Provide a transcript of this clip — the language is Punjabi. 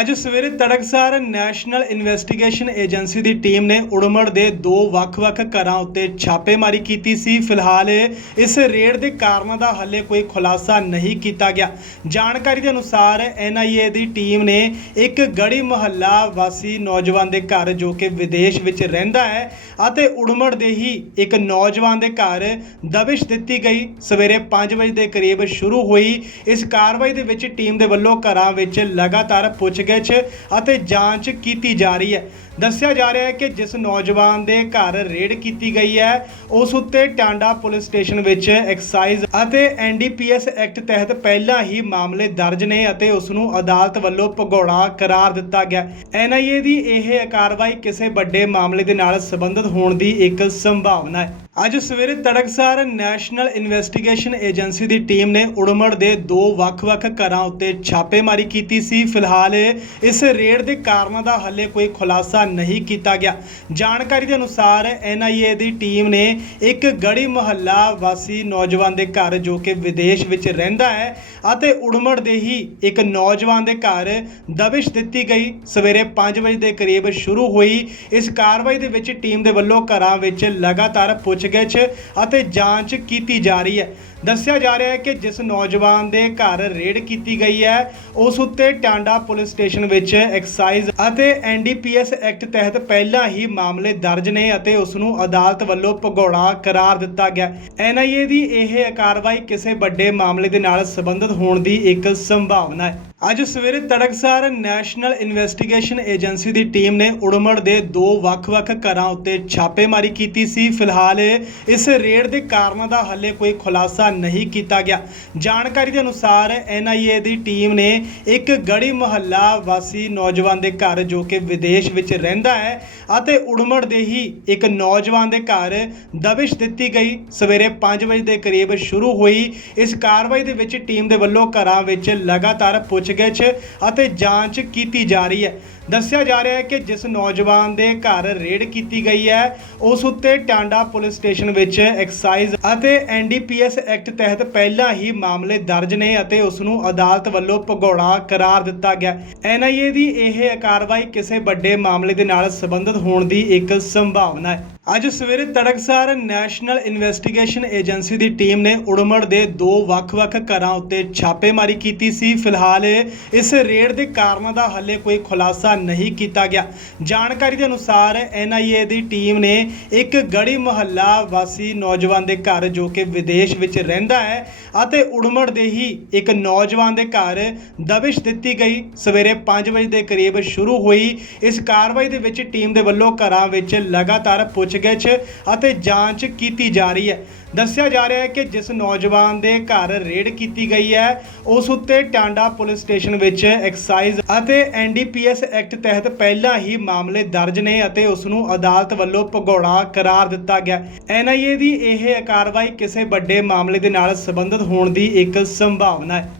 ਅੱਜ ਸਵੇਰੇ ਤੜਕਸਾਰ ਨੈਸ਼ਨਲ ਇਨਵੈਸਟੀਗੇਸ਼ਨ ਏਜੰਸੀ ਦੀ ਟੀਮ ਨੇ ਉੜਮੜ ਦੇ ਦੋ ਵੱਖ-ਵੱਖ ਘਰਾਂ ਉੱਤੇ ਛਾਪੇਮਾਰੀ ਕੀਤੀ ਸੀ। ਫਿਲਹਾਲ ਇਸ ਰੇਡ ਦੇ ਕਾਰਨਾਂ ਦਾ ਹਾਲੇ ਕੋਈ ਖੁਲਾਸਾ ਨਹੀਂ ਕੀਤਾ ਗਿਆ। ਜਾਣਕਾਰੀ ਦੇ ਅਨੁਸਾਰ ਐਨਆਈਏ ਦੀ ਟੀਮ ਨੇ ਇੱਕ ਗੜੀ ਮੁਹੱਲਾ ਵਾਸੀ ਨੌਜਵਾਨ ਦੇ ਘਰ ਜੋ ਕਿ ਵਿਦੇਸ਼ ਵਿੱਚ ਰਹਿੰਦਾ ਹੈ ਅਤੇ ਉੜਮੜ ਦੇ ਹੀ ਇੱਕ ਨੌਜਵਾਨ ਦੇ ਘਰ ਦਬਿਸ਼ ਦਿੱਤੀ ਗਈ। ਸਵੇਰੇ 5 ਵਜੇ ਦੇ ਕਰੀਬ ਸ਼ੁਰੂ ਹੋਈ। ਇਸ ਕਾਰਵਾਈ ਦੇ ਵਿੱਚ ਟੀਮ ਦੇ ਵੱਲੋਂ ਘਰਾਂ ਵਿੱਚ ਲਗਾਤਾਰ ਪੁੱਛ ਪੁੱਛਗਿੱਛ ਅਤੇ ਜਾਂਚ ਕੀਤੀ ਜਾ ਰਹੀ ਹੈ। ਦੱਸਿਆ ਜਾ ਰਿਹਾ ਹੈ ਕਿ ਜਿਸ ਨੌਜਵਾਨ ਦੇ ਘਰ ਰੇਡ ਕੀਤੀ ਗਈ ਹੈ, ਉਸ ਉੱਤੇ ਟਾਂਡਾ ਪੁਲਿਸ ਸਟੇਸ਼ਨ ਵਿੱਚ ਐਕਸਾਈਜ਼ ਅਤੇ ਐਨਡੀਪੀਐਸ ਐਕਟ ਤਹਿਤ ਪਹਿਲਾਂ ਹੀ ਮਾਮਲੇ ਦਰਜ ਨੇ ਅਤੇ ਉਸ ਨੂੰ ਅਦਾਲਤ ਵੱਲੋਂ ਭਗੌੜਾ ਕਰਾਰ ਦਿੱਤਾ ਗਿਆ। ਐਨਆਈਏ ਦੀ ਇਹ ਕਾਰਵਾਈ ਕਿਸੇ ਵੱਡੇ ਮਾਮਲੇ ਦੇ ਨਾਲ ਸੰਬੰਧਿਤ ਹੋਣ ਦੀ ਇੱਕ ਸੰਭਾਵਨਾ ਹੈ। ਅੱਜ ਸਵੇਰੇ ਤੜਕਸਾਰ ਨੈਸ਼ਨਲ ਇਨਵੈਸਟੀਗੇਸ਼ਨ ਏਜੰਸੀ ਦੀ ਟੀਮ ਨੇ ਉੜਮੜ ਦੇ ਦੋ ਵੱਖ-ਵੱਖ ਘਰਾਂ ਉੱਤੇ ਛਾਪੇਮਾਰੀ ਕੀਤੀ ਸੀ। ਫਿਲਹਾਲ ਇਸ ਰੇਡ ਦੇ ਕਾਰਨਾਂ ਦਾ ਹਾਲੇ ਕੋਈ ਖੁਲਾਸਾ ਨਹੀਂ ਕੀਤਾ ਗਿਆ। ਜਾਣਕਾਰੀ ਦੇ ਅਨੁਸਾਰ ਐਨਆਈਏ ਦੀ ਟੀਮ ਨੇ ਇੱਕ ਗੜੀ ਮੁਹੱਲਾ ਵਾਸੀ ਨੌਜਵਾਨ ਦੇ ਘਰ ਜੋ ਕਿ ਵਿਦੇਸ਼ ਵਿੱਚ ਰਹਿੰਦਾ ਹੈ ਅਤੇ ਉੜਮੜ ਦੇ ਹੀ ਇੱਕ ਨੌਜਵਾਨ ਦੇ ਘਰ ਦਬਿਸ਼ ਦਿੱਤੀ ਗਈ। ਸਵੇਰੇ 5 ਵਜੇ ਦੇ ਕਰੀਬ ਸ਼ੁਰੂ ਹੋਈ। ਇਸ ਕਾਰਵਾਈ ਦੇ ਵਿੱਚ ਟੀਮ ਦੇ ਵੱਲੋਂ ਘਰਾਂ ਵਿੱਚ ਲਗਾਤਾਰ ਪੁੱਛ ਪੁੱਛਗਿੱਛ ਅਤੇ ਜਾਂਚ ਕੀਤੀ ਜਾ ਰਹੀ ਹੈ। ਦੱਸਿਆ ਜਾ ਰਿਹਾ ਹੈ ਕਿ ਜਿਸ ਨੌਜਵਾਨ ਦੇ ਘਰ ਰੇਡ ਕੀਤੀ ਗਈ ਹੈ, ਉਸ ਉੱਤੇ ਟਾਂਡਾ ਪੁਲਿਸ ਸਟੇਸ਼ਨ ਵਿੱਚ ਐਕਸਾਈਜ਼ ਅਤੇ ਐਨਡੀਪੀਐਸ ਐਕਟ ਤਹਿਤ ਪਹਿਲਾਂ ਹੀ ਮਾਮਲੇ ਦਰਜ ਨੇ ਅਤੇ ਉਸ ਨੂੰ ਅਦਾਲਤ ਵੱਲੋਂ ਭਗੌੜਾ ਕਰਾਰ ਦਿੱਤਾ ਗਿਆ। ਐਨਆਈਏ ਦੀ ਇਹ ਕਾਰਵਾਈ ਕਿਸੇ ਵੱਡੇ ਮਾਮਲੇ ਦੇ ਨਾਲ ਸੰਬੰਧਿਤ ਹੋਣ ਦੀ ਇੱਕ ਸੰਭਾਵਨਾ ਹੈ। ਅੱਜ ਸਵੇਰੇ ਤੜਕਸਾਰ ਨੈਸ਼ਨਲ ਇਨਵੈਸਟੀਗੇਸ਼ਨ ਏਜੰਸੀ ਦੀ ਟੀਮ ਨੇ ਉੜਮੜ ਦੇ ਦੋ ਵੱਖ-ਵੱਖ ਘਰਾਂ ਉੱਤੇ ਛਾਪੇਮਾਰੀ ਕੀਤੀ ਸੀ। ਫਿਲਹਾਲ ਇਸ ਰੇਡ ਦੇ ਕਾਰਨਾਂ ਦਾ ਹਾਲੇ ਕੋਈ ਖੁਲਾਸਾ ਨਹੀਂ ਕੀਤਾ ਗਿਆ। ਜਾਣਕਾਰੀ ਦੇ ਅਨੁਸਾਰ ਐਨਆਈਏ ਦੀ ਟੀਮ ਨੇ ਇੱਕ ਗੜੀ ਮੁਹੱਲਾ ਵਾਸੀ ਨੌਜਵਾਨ ਦੇ ਘਰ ਜੋ ਕਿ ਵਿਦੇਸ਼ ਵਿੱਚ ਰਹਿੰਦਾ ਹੈ ਅਤੇ ਉੜਮੜ ਦੇ ਹੀ ਇੱਕ ਨੌਜਵਾਨ ਦੇ ਘਰ ਦਬਿਸ਼ ਦਿੱਤੀ ਗਈ। ਸਵੇਰੇ 5 ਵਜੇ ਦੇ ਕਰੀਬ ਸ਼ੁਰੂ ਹੋਈ। ਇਸ ਕਾਰਵਾਈ ਦੇ ਵਿੱਚ ਟੀਮ ਦੇ ਵੱਲੋਂ ਘਰਾਂ ਵਿੱਚ ਲਗਾਤਾਰ ਪੁੱਛ ਪੁੱਛਗਿੱਛ ਅਤੇ ਜਾਂਚ ਕੀਤੀ ਜਾ ਰਹੀ ਹੈ। ਦੱਸਿਆ ਜਾ ਰਿਹਾ ਹੈ ਕਿ ਜਿਸ ਨੌਜਵਾਨ ਦੇ ਘਰ ਰੇਡ ਕੀਤੀ ਗਈ ਹੈ, ਉਸ ਉੱਤੇ ਟਾਂਡਾ ਪੁਲਿਸ ਸਟੇਸ਼ਨ ਵਿੱਚ ਐਕਸਾਈਜ਼ ਅਤੇ ਐਨਡੀਪੀਐਸ ਐਕਟ ਤਹਿਤ ਪਹਿਲਾਂ ਹੀ ਮਾਮਲੇ ਦਰਜ ਨੇ ਅਤੇ ਉਸ ਨੂੰ ਅਦਾਲਤ ਵੱਲੋਂ ਭਗੌੜਾ ਕਰਾਰ ਦਿੱਤਾ ਗਿਆ। ਐਨਆਈਏ ਦੀ ਇਹ ਕਾਰਵਾਈ ਕਿਸੇ ਵੱਡੇ ਮਾਮਲੇ ਦੇ ਨਾਲ ਸੰਬੰਧਿਤ ਹੋਣ ਦੀ ਇੱਕ ਸੰਭਾਵਨਾ ਹੈ। ਅੱਜ ਸਵੇਰੇ ਤੜਕਸਾਰ ਨੈਸ਼ਨਲ ਇਨਵੈਸਟੀਗੇਸ਼ਨ ਏਜੰਸੀ ਦੀ ਟੀਮ ਨੇ ਉੜਮੜ ਦੇ ਦੋ ਵੱਖ-ਵੱਖ ਘਰਾਂ ਉੱਤੇ ਛਾਪੇਮਾਰੀ ਕੀਤੀ ਸੀ। ਫਿਲਹਾਲ ਇਸ ਰੇਡ ਦੇ ਕਾਰਨਾਂ ਦਾ ਹਾਲੇ ਕੋਈ ਖੁਲਾਸਾ ਨਹੀਂ ਕੀਤਾ ਗਿਆ। ਜਾਣਕਾਰੀ ਦੇ ਅਨੁਸਾਰ ਐਨਆਈਏ ਦੀ ਟੀਮ ਨੇ ਇੱਕ ਗੜੀ ਮੁਹੱਲਾ ਵਾਸੀ ਨੌਜਵਾਨ ਦੇ ਘਰ ਜੋ ਕਿ ਵਿਦੇਸ਼ ਵਿੱਚ ਰਹਿੰਦਾ ਹੈ ਅਤੇ ਉੜਮੜ ਦੇ ਹੀ ਇੱਕ ਨੌਜਵਾਨ ਦੇ ਘਰ ਦਬਿਸ਼ ਦਿੱਤੀ ਗਈ। ਸਵੇਰੇ 5 ਵਜੇ ਦੇ ਕਰੀਬ ਸ਼ੁਰੂ ਹੋਈ। ਇਸ ਕਾਰਵਾਈ ਦੇ ਵਿੱਚ ਟੀਮ ਦੇ ਵੱਲੋਂ ਘਰਾਂ ਵਿੱਚ ਲਗਾਤਾਰ ਪੁੱਛ ਪੁੱਛਗਿੱਛ ਅਤੇ ਜਾਂਚ ਕੀਤੀ ਜਾ ਰਹੀ ਹੈ। ਦੱਸਿਆ ਜਾ ਰਿਹਾ ਹੈ ਕਿ ਜਿਸ ਨੌਜਵਾਨ ਦੇ ਘਰ ਰੇਡ ਕੀਤੀ ਗਈ ਹੈ, ਉਸ ਉੱਤੇ ਟਾਂਡਾ ਪੁਲਿਸ ਸਟੇਸ਼ਨ ਵਿੱਚ ਐਕਸਾਈਜ਼ ਅਤੇ ਐਨਡੀਪੀਐਸ ਐਕਟ ਤਹਿਤ ਪਹਿਲਾਂ ਹੀ ਮਾਮਲੇ ਦਰਜ ਨੇ ਅਤੇ ਉਸ ਨੂੰ ਅਦਾਲਤ ਵੱਲੋਂ ਭਗੌੜਾ ਕਰਾਰ ਦਿੱਤਾ ਗਿਆ। ਐਨਆਈਏ ਦੀ ਇਹ ਕਾਰਵਾਈ ਕਿਸੇ ਵੱਡੇ ਮਾਮਲੇ ਦੇ ਨਾਲ ਸੰਬੰਧਿਤ ਹੋਣ ਦੀ ਇੱਕ ਸੰਭਾਵਨਾ ਹੈ।